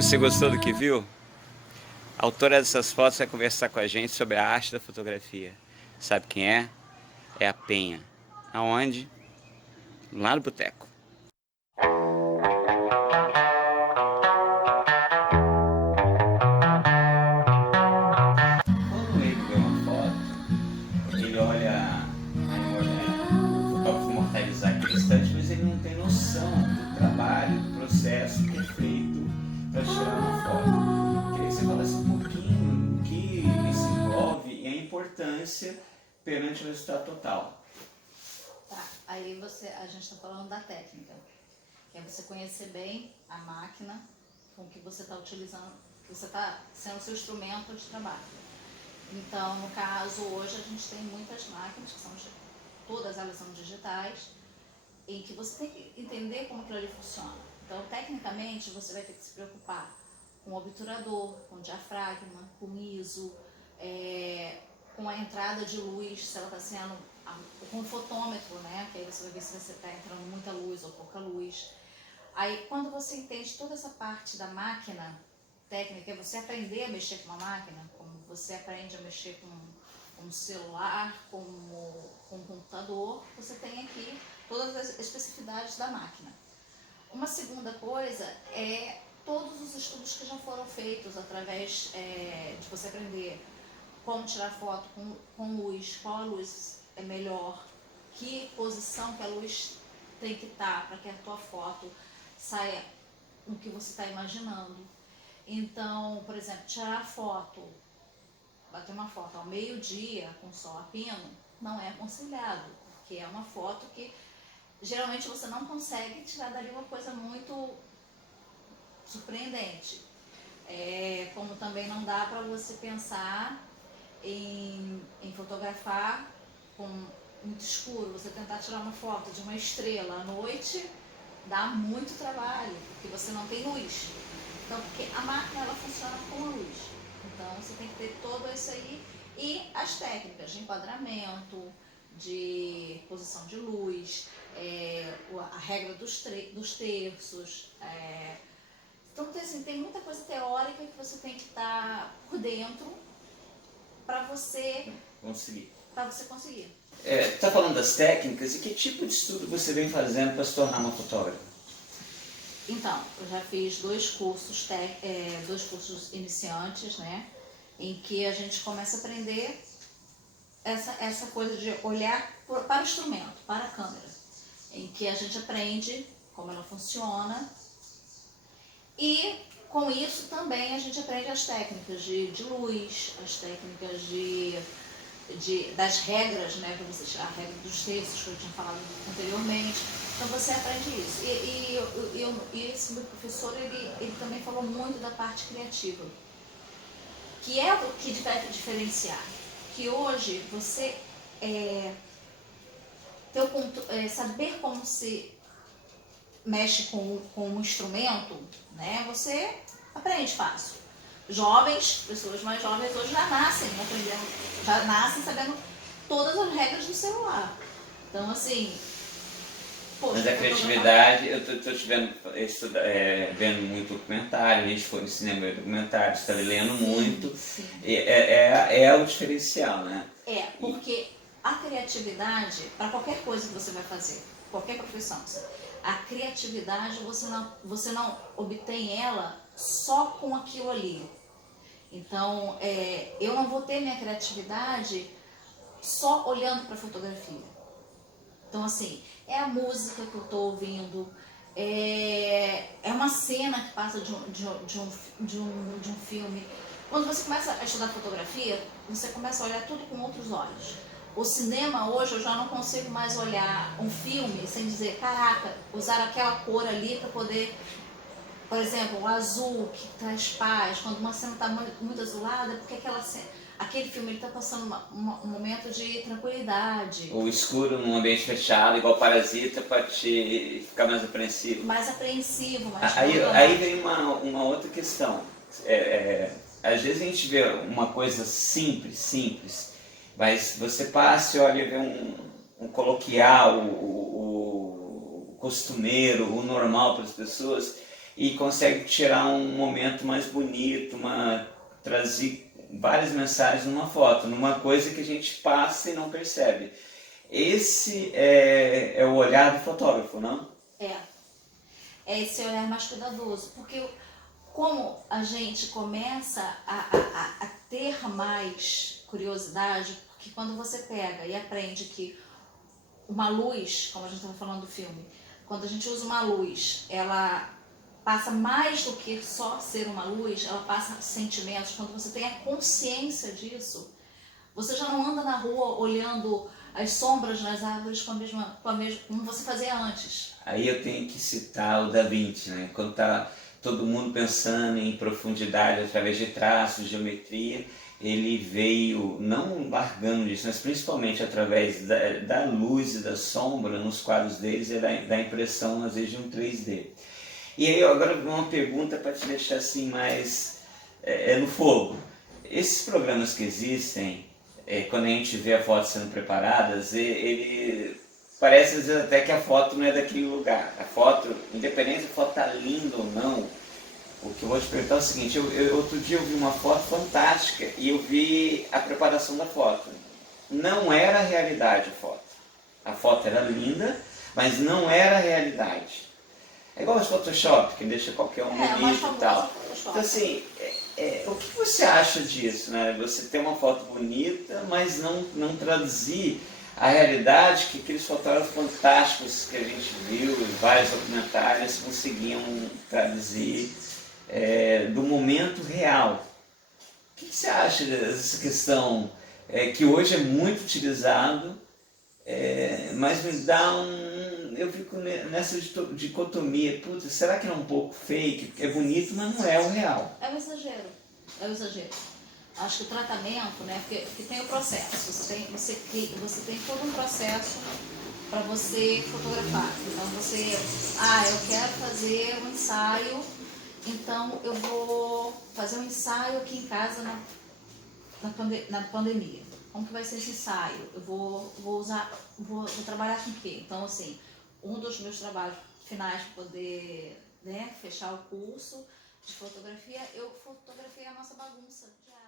Você gostou do que viu? A autora dessas fotos vai conversar com a gente sobre a arte da fotografia. Sabe quem é? É a Penha. Aonde? Lá no boteco. Quando ele vê uma foto, ele olha, o fotógrafo imortalizar aquele instante, mas ele não tem noção do trabalho, do processo que é feito para tirar uma foto. Queria que você falasse um pouquinho o que isso envolve e a importância perante o resultado total. Tá, aí a gente está falando da técnica, que é você conhecer bem a máquina com que você está utilizando, que você está sendo o seu instrumento de trabalho. Então, no caso, hoje a gente tem muitas máquinas, que são todas elas são digitais, em que você tem que entender como aquilo ali funciona. Então, tecnicamente, você vai ter que se preocupar com o obturador, com o diafragma, com o ISO, com a entrada de luz, se ela está sendo com o fotômetro, né? Que aí você vai ver se você está entrando muita luz ou pouca luz. Aí, quando você entende toda essa parte da máquina técnica, é você aprender a mexer com uma máquina, como você aprende a mexer com um celular, com um computador, você tem aqui todas as especificidades da máquina. Uma segunda coisa é todos os estudos que já foram feitos através de você aprender como tirar foto com luz, qual a luz é melhor, que posição que a luz tem que estar para que a tua foto saia o que você está imaginando. Então, por exemplo, tirar foto, bater uma foto ao meio-dia com sol a pino, não é aconselhado, porque é uma foto que geralmente você não consegue tirar dali uma coisa muito surpreendente. Como também não dá para você pensar em fotografar com muito escuro, você tentar tirar uma foto de uma estrela à noite, dá muito trabalho, porque você não tem luz. Então, porque a máquina ela funciona com a luz. Então, você tem que ter todo isso aí. E as técnicas de enquadramento, de posição de luz, a regra dos terços. Então, assim, tem muita coisa teórica que você tem que estar por dentro para você conseguir. Está falando das técnicas e que tipo de estudo você vem fazendo para se tornar uma fotógrafa? Então, eu já fiz dois cursos iniciantes, né? Em que a gente começa a aprender essa coisa de olhar para o instrumento, para a câmera. Em que a gente aprende como ela funciona e com isso também a gente aprende as técnicas de luz, as técnicas das regras, né, para você tirar a regra dos textos que eu tinha falado anteriormente. Então você aprende isso. E esse meu professor, ele também falou muito da parte criativa, que é o que vai diferenciar. Que hoje você saber como se mexe com um instrumento, né, você aprende fácil. Jovens, pessoas mais jovens hoje já nascem aprendendo, já nascem sabendo todas as regras do celular. Então, assim... Mas a criatividade, eu estou te vendo, vendo muito documentário, a gente foi no cinema ver documentário, está lendo muito, é o diferencial, né? Porque a criatividade, para qualquer coisa que você vai fazer, qualquer profissão, a criatividade você não obtém ela só com aquilo ali. Então, eu não vou ter minha criatividade só olhando para a fotografia. Então, assim, é a música que eu estou ouvindo, é uma cena que passa de um filme. Quando você começa a estudar fotografia, você começa a olhar tudo com outros olhos. O cinema hoje eu já não consigo mais olhar um filme sem dizer, caraca, usar aquela cor ali para poder... Por exemplo, o azul que traz paz, quando uma cena está muito azulada, porque aquele filme está passando um momento de tranquilidade. O escuro num ambiente fechado, igual Parasita, para te ficar mais apreensivo. Mais apreensivo, mais Aí vem uma outra questão. Às vezes a gente vê uma coisa simples, mas você passa e olha e vê um coloquial, o costumeiro, o normal para as pessoas, e consegue tirar um momento mais bonito, trazer várias mensagens numa foto, numa coisa que a gente passa e não percebe. Esse é o olhar do fotógrafo, não? É esse olhar mais cuidadoso, porque como a gente começa a ter mais curiosidade, porque quando você pega e aprende que uma luz, como a gente estava falando do filme, quando a gente usa uma luz, ela passa mais do que só ser uma luz, ela passa sentimentos. Quando você tem a consciência disso, você já não anda na rua olhando as sombras nas árvores como você fazia antes. Aí eu tenho que citar o Da Vinci, né? Quando está todo mundo pensando em profundidade através de traços, geometria, ele veio não largando disso, mas principalmente através da luz e da sombra nos quadros deles e da impressão às vezes de um 3D. E aí agora uma pergunta para te deixar assim mais no fogo. Esses programas que existem, quando a gente vê a foto sendo preparadas, ele parece às vezes até que a foto não é daquele lugar. A foto, independente se a foto está linda ou não, o que eu vou te perguntar é o seguinte, outro dia eu vi uma foto fantástica e eu vi a preparação da foto. Não era a realidade a foto. A foto era linda, mas não era a realidade. É igual os Photoshop, que deixa qualquer um bonito e tal. Então assim, o que você acha disso, né? Você ter uma foto bonita, mas não traduzir a realidade que aqueles fotógrafos fantásticos que a gente viu em vários documentários conseguiam traduzir do momento real. O que você acha dessa questão que hoje é muito utilizado, mas me dá eu fico nessa dicotomia, putz, será que é um pouco fake? É bonito, mas não é o real. É o exagero. Acho que o tratamento, né, porque tem o processo, você tem todo um processo para você fotografar. Então eu quero fazer um ensaio, então eu vou fazer um ensaio aqui em casa na pandemia. Como que vai ser esse ensaio? Eu vou trabalhar com o quê? Então, assim, um dos meus trabalhos finais para poder fechar o curso de fotografia, eu fotografei a nossa bagunça diária.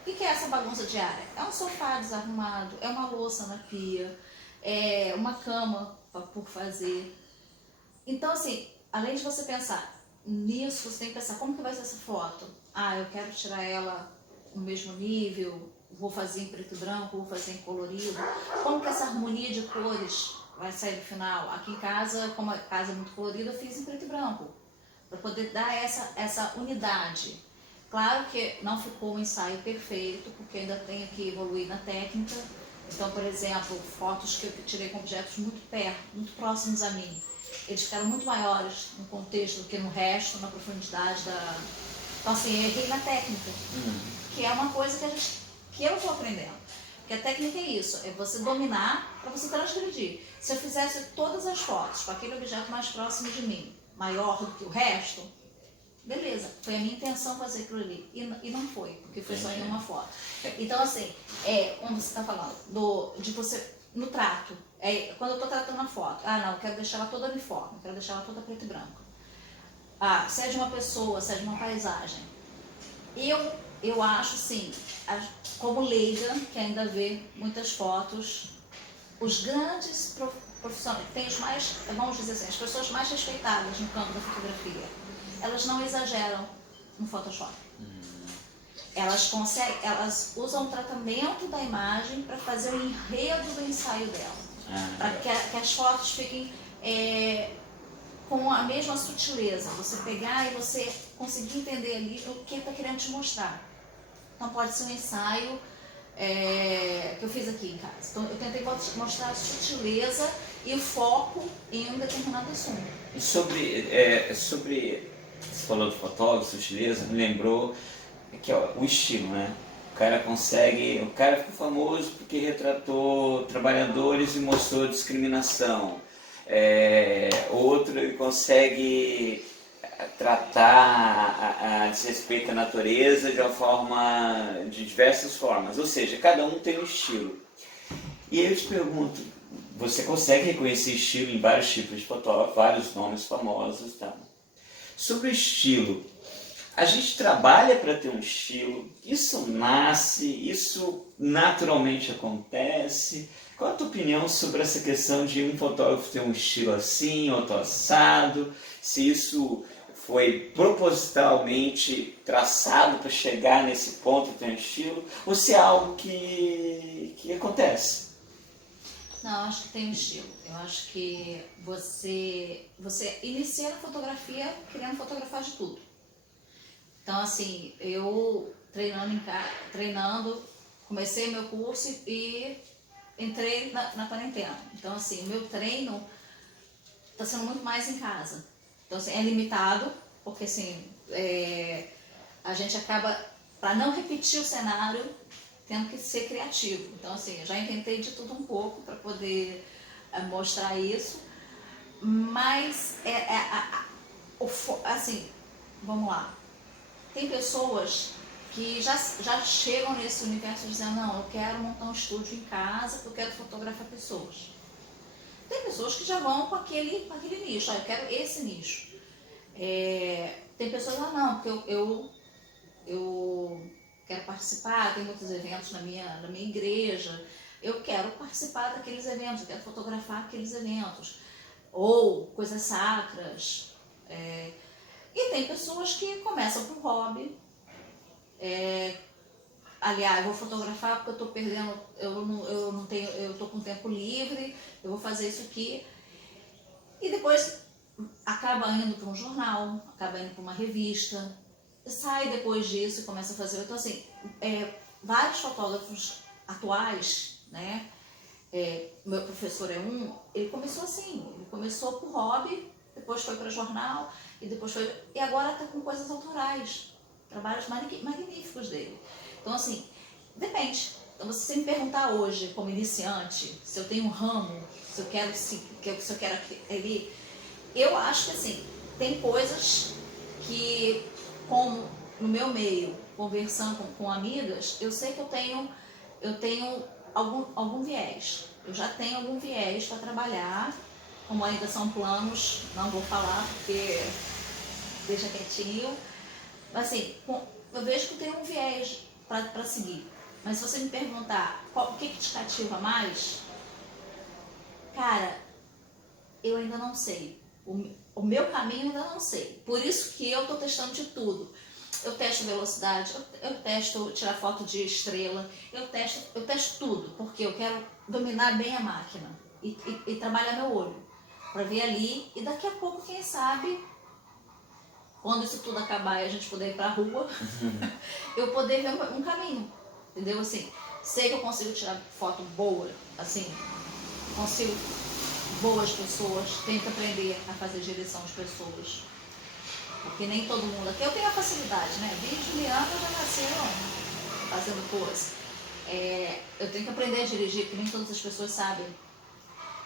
O que é essa bagunça diária? É um sofá desarrumado, é uma louça na pia, é uma cama por fazer. Então, assim, além de você pensar nisso, você tem que pensar como que vai ser essa foto. Eu quero tirar ela no mesmo nível, vou fazer em preto e branco, vou fazer em colorido. Como que essa harmonia de cores vai sair no final? Aqui em casa, como a casa é muito colorida, eu fiz em preto e branco, para poder dar essa unidade. Claro que não ficou um ensaio perfeito, porque ainda tenho que evoluir na técnica. Então, por exemplo, fotos que eu tirei com objetos muito perto, muito próximos a mim, eles ficaram muito maiores no contexto do que no resto, na profundidade da... Então, assim, eu errei na técnica, que é uma coisa que eu estou aprendendo. Porque a técnica é isso, é você dominar para você transgredir. Se eu fizesse todas as fotos com aquele objeto mais próximo de mim, maior do que o resto, beleza, foi a minha intenção fazer aquilo ali. E não foi, porque foi só em uma foto. Então, assim, quando você está falando de você, no trato, quando eu estou tratando a foto, eu quero deixar ela toda uniforme, eu quero deixar ela toda preto e branco. Se é de uma pessoa, se é de uma paisagem. Eu acho, assim, como leiga, que ainda vê muitas fotos, os grandes profissionais, tem os mais, vamos dizer assim, as pessoas mais respeitadas no campo da fotografia, elas não exageram no Photoshop. Elas usam o tratamento da imagem para fazer o enredo do ensaio dela. Para que as fotos fiquem com a mesma sutileza. Você pegar e você conseguir entender ali o que está querendo te mostrar. Então pode ser um ensaio que eu fiz aqui em casa. Então eu tentei mostrar a sutileza e o foco em um determinado assunto. E sobre você falou de fotógrafo, sutileza, me lembrou que o estilo, né? O cara ficou famoso porque retratou trabalhadores e mostrou discriminação. Outro ele consegue tratar a desrespeito à natureza de diversas formas. Ou seja, cada um tem um estilo. E eu te pergunto, você consegue reconhecer estilo em vários tipos de fotógrafo, vários nomes famosos, tá? Sobre o estilo, a gente trabalha para ter um estilo, isso nasce, isso naturalmente acontece. Qual a tua opinião sobre essa questão de um fotógrafo ter um estilo assim, outro assado? Se isso foi propositalmente traçado para chegar nesse ponto de ter um estilo, ou se é algo que acontece? Não, eu acho que tem um estilo. Eu acho que você inicia na fotografia querendo fotografar de tudo. Então, assim, eu treinando, comecei meu curso e entrei na quarentena. Então, assim, o meu treino está sendo muito mais em casa. Então, assim, é limitado, porque, assim, a gente acaba, para não repetir o cenário, tendo que ser criativo. Então, assim, eu já inventei de tudo um pouco para poder mostrar isso. Mas, assim, vamos lá. Tem pessoas que já chegam nesse universo dizendo, não, eu quero montar um estúdio em casa porque eu quero fotografar pessoas. Tem pessoas que já vão com aquele nicho, eu quero esse nicho. Tem pessoas que não, porque eu quero participar, tem muitos eventos na minha igreja, eu quero participar daqueles eventos, eu quero fotografar aqueles eventos. Ou coisas sacras. E tem pessoas que começam por hobby. Aliás, eu vou fotografar porque eu estou perdendo, eu estou com tempo livre, eu vou fazer isso aqui. E depois acaba indo para um jornal, acaba indo para uma revista, sai depois disso e começa a fazer. Então, assim, vários fotógrafos atuais, né? Meu professor ele começou assim, ele começou por hobby, depois foi para jornal, e agora está com coisas autorais, trabalhos magníficos dele. Então, assim, depende. Então, se você me perguntar hoje, como iniciante, se eu tenho um ramo, se eu quero ali, eu acho que, assim, tem coisas que, como no meu meio, conversando com amigas, eu sei que eu tenho algum viés. Eu já tenho algum viés para trabalhar, como ainda são planos, não vou falar porque deixa quietinho. Assim, eu vejo que eu tenho um viés para seguir. Mas se você me perguntar o que te cativa mais, cara, eu ainda não sei. O meu caminho eu ainda não sei. Por isso que eu estou testando de tudo. Eu testo velocidade, eu testo tirar foto de estrela, eu testo tudo, porque eu quero dominar bem a máquina e trabalhar meu olho, para ver ali, e daqui a pouco, quem sabe, quando isso tudo acabar e a gente poder ir pra rua, eu poder ver um caminho, entendeu? Assim, sei que eu consigo tirar foto boa, assim, consigo boas pessoas, tenho que aprender a fazer direção de pessoas. Porque nem todo mundo aqui, eu tenho a facilidade, né? Vim de Juliana, já nasceram fazendo coisa. Eu tenho que aprender a dirigir, porque nem todas as pessoas sabem.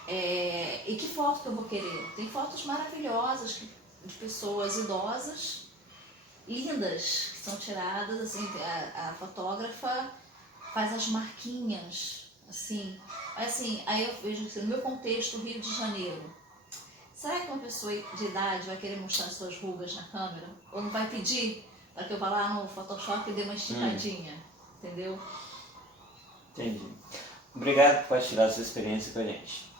E que foto que eu vou querer? Tem fotos maravilhosas de pessoas idosas, lindas, que são tiradas, assim, a fotógrafa faz as marquinhas, assim. Aí eu vejo assim, no meu contexto, Rio de Janeiro. Será que uma pessoa de idade vai querer mostrar suas rugas na câmera? Ou não vai pedir para que eu vá lá no Photoshop e dê uma esticadinha? Entendeu? Entendi. Obrigado por partilhar sua experiência com a gente.